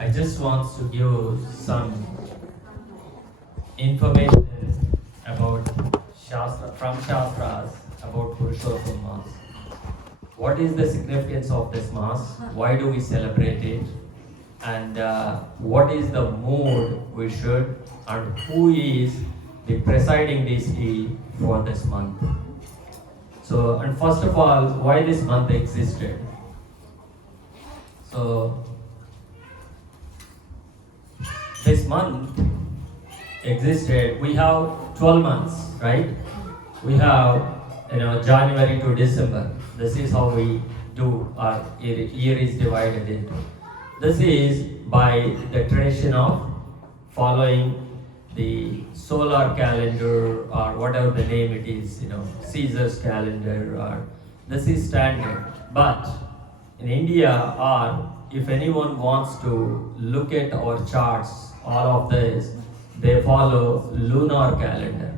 I just want to give some information about from Shastras about Purushotham Mass. What is the significance of this Mass? Why do we celebrate it? And what is the mood we should, and who is the presiding deity for this month? So, and first of all, why this month existed? So, this month existed. We have 12 months, right? We have January to December. This is how we do our year is divided into. This is by the tradition of following the solar calendar or whatever the name it is, Caesar's calendar, or this is standard. But in India, or if anyone wants to look at our charts, all of this, they follow lunar calendar.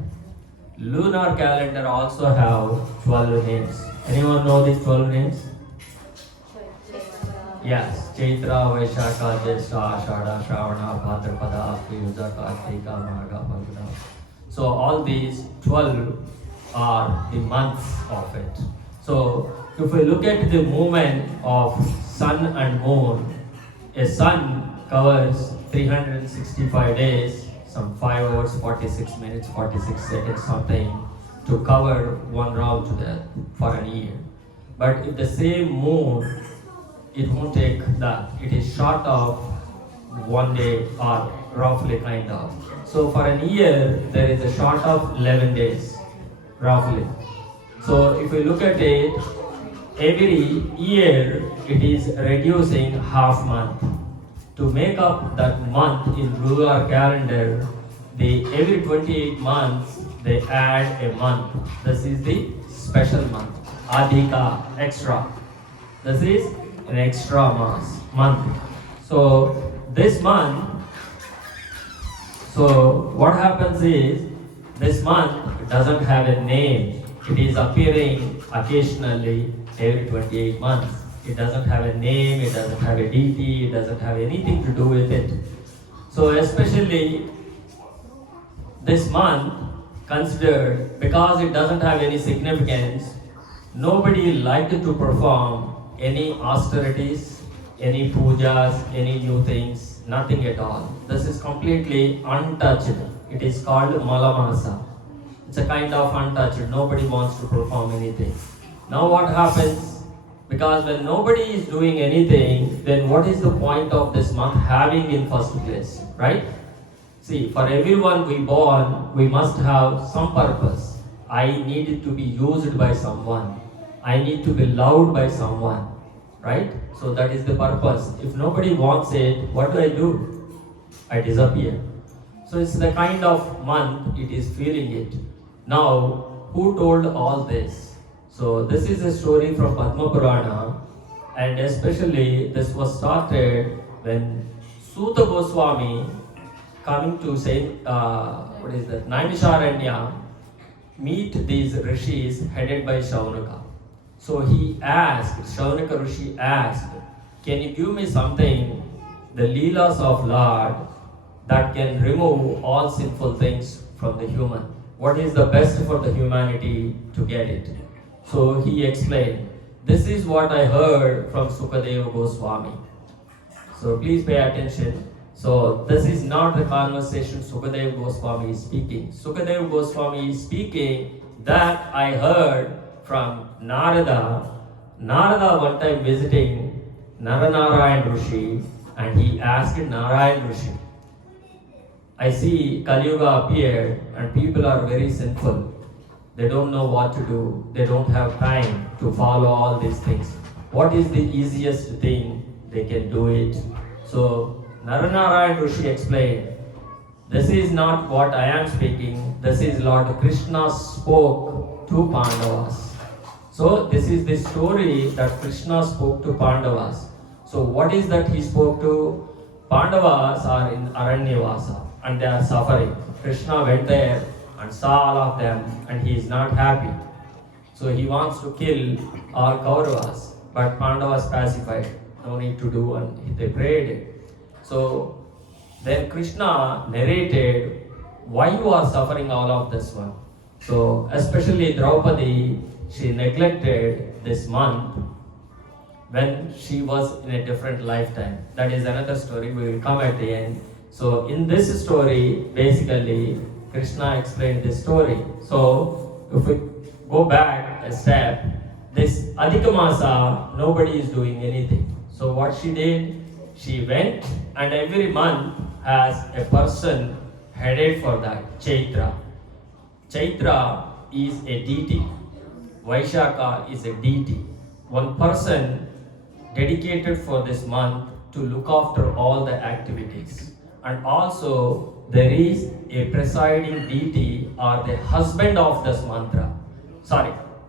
Lunar calendar also have 12 names. Anyone know these 12 names? Yes, Chaitra, Vaishakha, Jyeshtha, Ashadha, Shravana, Bhadrapada, Aswayuja, Kartika, Magha, Phalguna. So all these 12 are the months of it. So if we look at the movement of sun and moon, a sun covers 365 days, some 5 hours, 46 minutes, 46 seconds, something, to cover one round for a year. But if the same moon, it won't take that. It is short of 1 day or roughly kind of. So for a year, there is a short of 11 days, roughly. So if we look at it, every year it is reducing half month. To make up that month in lunar calendar, every 28 months they add a month. This is the special month. Adika, extra. This is an extra month. So this month, so what happens is, this month doesn't have a name. It is appearing occasionally every 28 months. It doesn't have a name, it doesn't have a deity, it doesn't have anything to do with it. So especially this month considered, because it doesn't have any significance, nobody liked to perform any austerities, any pujas, any new things, nothing at all. This is completely untouched. It is called Malamasa. It's a kind of untouched. Nobody wants to perform anything. Now what happens? Because when nobody is doing anything, then what is the point of this month having in first place, right? See, for everyone we born, we must have some purpose. I need to be used by someone. I need to be loved by someone, right? So that is the purpose. If nobody wants it, what do? I disappear. So it's the kind of month it is feeling it. Now, who told all this? So this is a story from Padma Purana, and especially this was started when Suta Goswami coming to say, Naimisharanya, meet these rishis headed by Shaunaka. So he asked, Shaunaka Rishi asked, can you give me something, the leelas of Lord, that can remove all sinful things from the human? What is the best for the humanity to get it? So he explained, this is what I heard from Sukadeva Goswami. So please pay attention. So this is not the conversation Sukadeva Goswami is speaking. Sukadeva Goswami is speaking that I heard from Narada. Narada one time visiting Naranarayan Rishi, and he asked Narayan Rishi, I see Kali Yuga appeared and people are very sinful. They don't know what to do. They don't have time to follow all these things. What is the easiest thing they can do it? So Naranarayan Rishi explained, this is not what I am speaking. This is Lord Krishna spoke to Pandavas. So this is the story that Krishna spoke to Pandavas. So what is that he spoke to? Pandavas are in Aranyavasa and they are suffering. Krishna went there and saw all of them, and he is not happy. So he wants to kill all Kauravas, but Pandavas pacified. No need to do, and they prayed. So then Krishna narrated why you are suffering all of this one. So especially Draupadi, she neglected this month when she was in a different lifetime. That is another story, we will come at the end. So in this story, basically, Krishna explained this story. So if we go back a step, this Adika Masa, nobody is doing anything. So what she did, she went and every month has a person headed for that, Chaitra. Chaitra is a deity. Vaishaka is a deity. One person dedicated for this month to look after all the activities. And also there is a presiding deity or the husband of this mantra.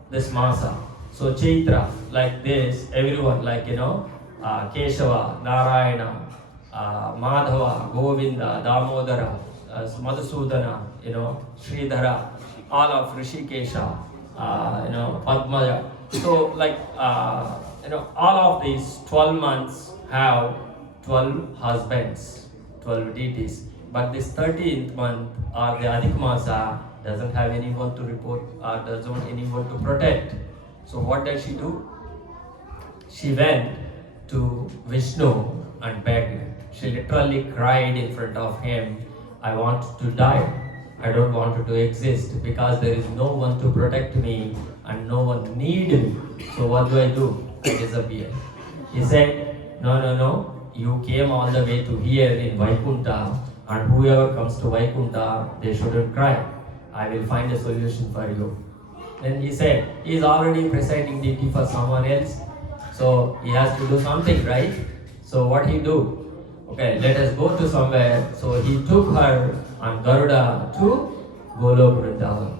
This masa. So Chaitra, like this, everyone, like Keshava, Narayana, Madhava, Govinda, Damodara, Madhusudana, Sridhara, all of Rishikesha, Padmaja. So like all of these 12 months have 12 husbands, 12 deities. But this 13th month or the Adhik Masa doesn't have anyone to report or doesn't anyone to protect. So what does she do? She went to Vishnu and begged. She literally cried in front of him, I want to die. I don't want to exist because there is no one to protect me and no one needs me. So what do? I disappear. He said, no, you came all the way to here in Vaikunta, and whoever comes to Vaikunta, they shouldn't cry. I will find a solution for you. Then he said, he is already presiding deity for someone else, so he has to do something, right? So what he do? Okay, let us go to somewhere. So he took her on Garuda to Golok Vrindavan.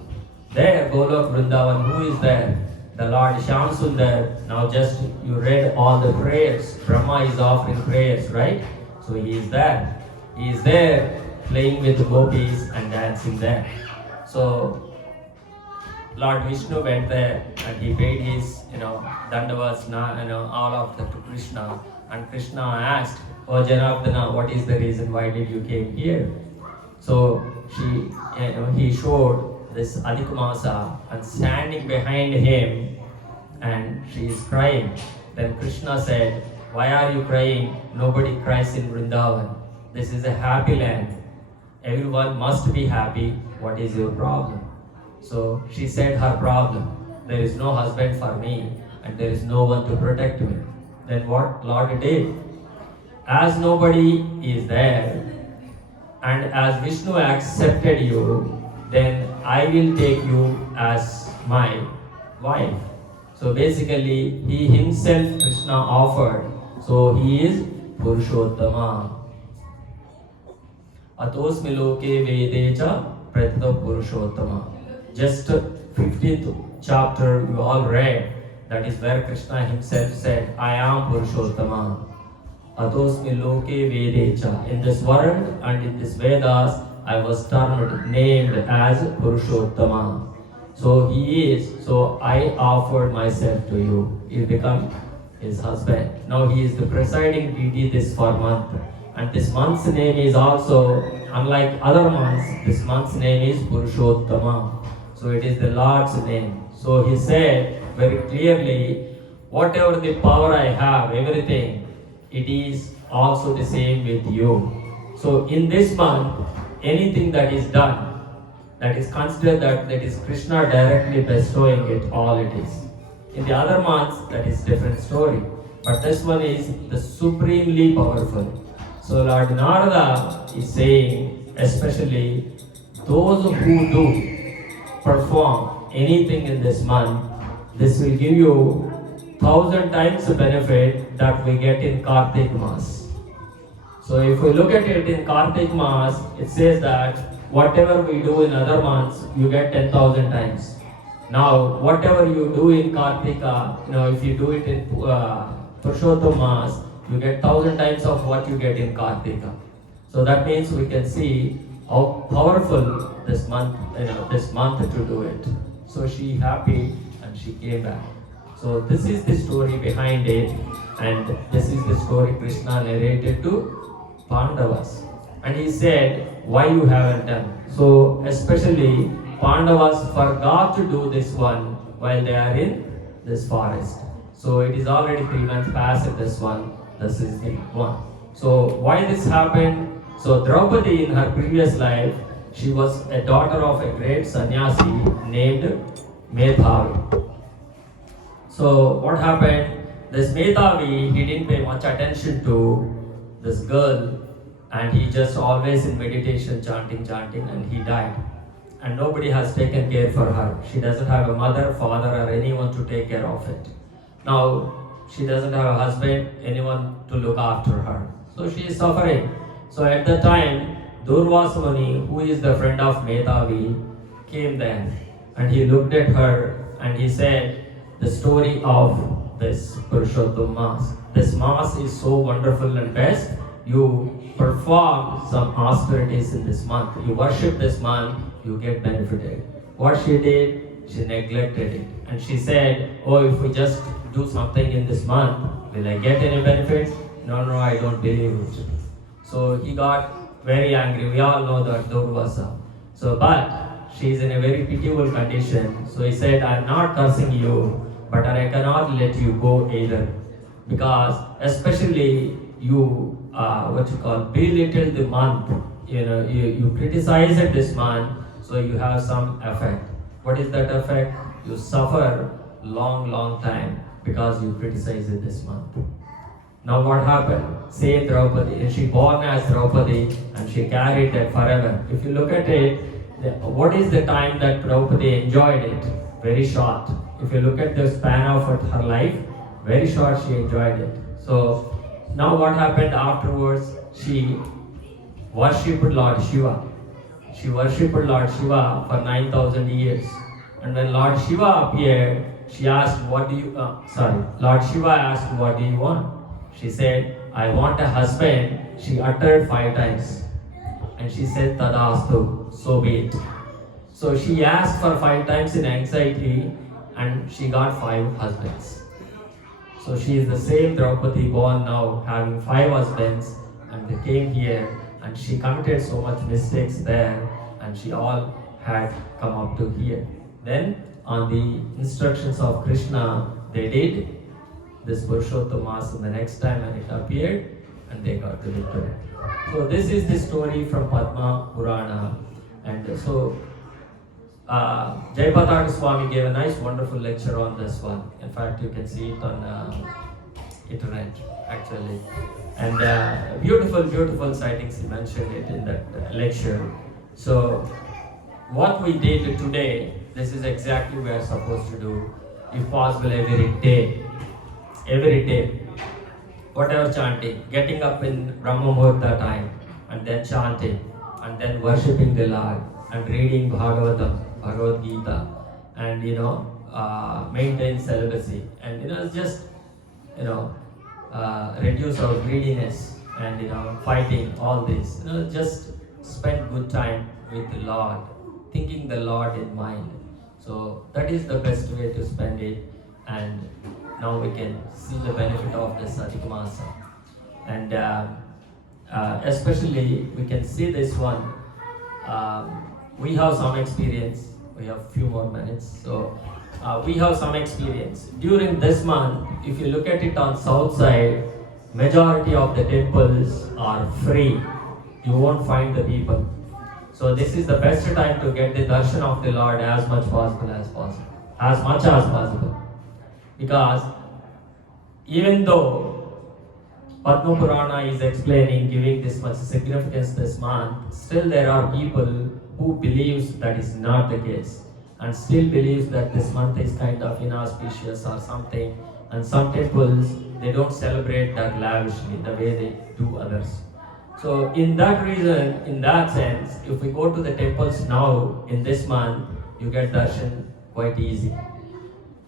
There, Golok Vrindavan, who is there? The Lord Shyam Sundar. Now just you read all the prayers. Brahma is offering prayers, right? So he is there. He is there playing with the gopis and dancing there. So Lord Vishnu went there and he paid his, dandavats, all of that to Krishna. And Krishna asked, Oh Janardana, what is the reason? Why did you came here? So he showed this Adhika Masa and standing behind him, and she is crying. Then Krishna said, why are you crying? Nobody cries in Vrindavan. This is a happy land. Everyone must be happy. What is your problem? So she said her problem. There is no husband for me and there is no one to protect me. Then what Lord did? As nobody is there and as Vishnu accepted you, then I will take you as my wife. So basically, he himself, Krishna, offered. So he is Purushothama. Atosmi loke vedecha pratita Purushothama. Just 15th chapter you all read. That is where Krishna himself said, I am Purushottama. Atosmi loke vedecha. In this world and in this Vedas, I was named as Purushottama. So he is, so I offered myself to you. You become his husband. Now he is the presiding deity this for month. And this month's name is also, unlike other months, this month's name is Purushottama. So it is the Lord's name. So he said very clearly, whatever the power I have, everything, it is also the same with you. So in this month, anything that is done, that is considered that is Krishna directly bestowing it, all it is. In the other months, that is different story. But this one is the supremely powerful. So Lord Narada is saying, especially those who do perform anything in this month, this will give you 1,000 times the benefit that we get in Kartik Mas. So if we look at it in Kartik Mas, it says that whatever we do in other months, you get 10,000 times. Now, whatever you do in Kartika, if you do it in Purushotham Mas, you get 1,000 times of what you get in Kartika. So that means we can see how powerful this month to do it. So she happy and she came back. So this is the story behind it, and this is the story Krishna narrated to Pandavas. And he said, why you haven't done? So especially Pandavas forgot to do this one while they are in this forest. So it is already 3 months past in this one. This is the one. So why this happened? So Draupadi in her previous life, she was a daughter of a great sannyasi named Medhavi. So what happened? This Medhavi, he didn't pay much attention to this girl, and he just always in meditation chanting, and he died. And nobody has taken care for her. She doesn't have a mother, father, or anyone to take care of it. Now she doesn't have a husband, anyone to look after her. So she is suffering. So at the time, Durvasa Muni, who is the friend of Medhavi, came there, and he looked at her and he said the story of this Purushotham Mass. This Mass is so wonderful and best. You perform some austerities in this month. You worship this month, you get benefited. What she did, she neglected it. And she said, oh, if we just do something in this month, will I get any benefits? No, I don't believe it. So he got very angry. We all know that Durvasa. So, but she is in a very pitiable condition. So he said, I'm not cursing you, but I cannot let you go either. Because especially you, belittle the month. You criticize it this month, so you have some effect. What is that effect? You suffer long time because you criticize it this month. Now what happened? Same Draupadi, she born as Draupadi and she carried that forever. If you look at it, what is the time that Draupadi enjoyed it? Very short. If you look at the span of her life, very short she enjoyed it. So now what happened afterwards? She worshipped Lord Shiva. She worshipped Lord Shiva for 9,000 years. And when Lord Shiva appeared, she asked, Lord Shiva asked, what do you want? She said, I want a husband. She uttered 5 times. And she said, Tadastu, so be it. So she asked for 5 times in anxiety and she got 5 husbands. So she is the same Draupadi born now, having 5 husbands, and they came here and she committed so much mistakes there and she all had come up to here. Then on the instructions of Krishna, they did this Purushotham Mass the next time when it appeared and they got the victory. So this is the story from Padma Purana. And so Jayapataka Swami gave a nice wonderful lecture on this one. In fact, you can see it on internet actually. And beautiful sightings, he mentioned it in that lecture. So what we did today, this is exactly what we are supposed to do, if possible every day. Whatever chanting, getting up in Brahma Muhurta time and then chanting and then worshipping the Lord and reading Bhagavad Gita and maintain celibacy and just reduce our greediness and fighting all this. Just spend good time with the Lord, thinking the Lord in mind. So that is the best way to spend it, and now we can see the benefit of this Adika Masam. And especially we can see this one. We have some experience. We have few more minutes. So we have some experience. During this month, if you look at it on south side, majority of the temples are free. You won't find the people. So this is the best time to get the darshan of the Lord as much as possible. Because even though Padma Purana is explaining, giving this much significance this month, still there are people who believes that is not the case and still believes that this month is kind of inauspicious or something, and some temples, they don't celebrate that lavishly the way they do others. So in that reason, in that sense, if we go to the temples now in this month, you get darshan quite easy.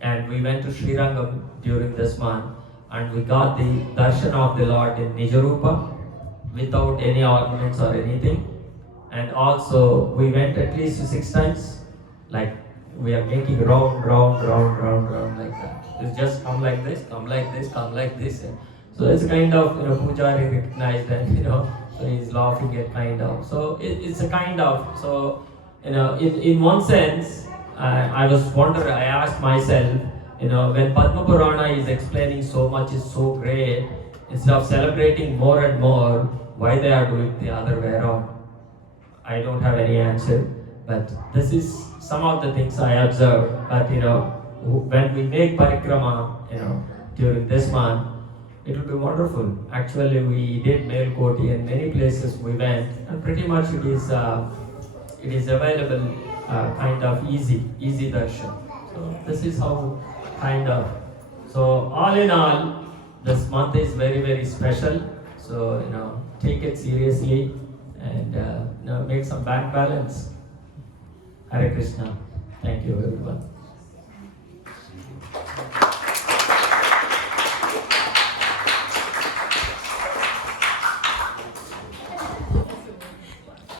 And we went to Sri Rangam during this month and we got the darshan of the Lord in Nijarupa without any ornaments or anything. And also we went at least 6 times, like we are making round like that. It's just come like this. So it's kind of, Pujari recognized and, So he's laughing at kind of. So it's a kind of. So in one sense, I was wondering. I asked myself, when Padma Purana is explaining so much is so great, instead of celebrating more and more, why they are doing the other way around? I don't have any answer, but this is some of the things I observed. But when we make parikrama, during this month, it will be wonderful. Actually, we did Melkoti and many places we went, and pretty much it is available, kind of easy darshan. So this is how kind of. So all in all, this month is very very special. So take it seriously and make some bank balance. Hare Krishna. Thank you everyone.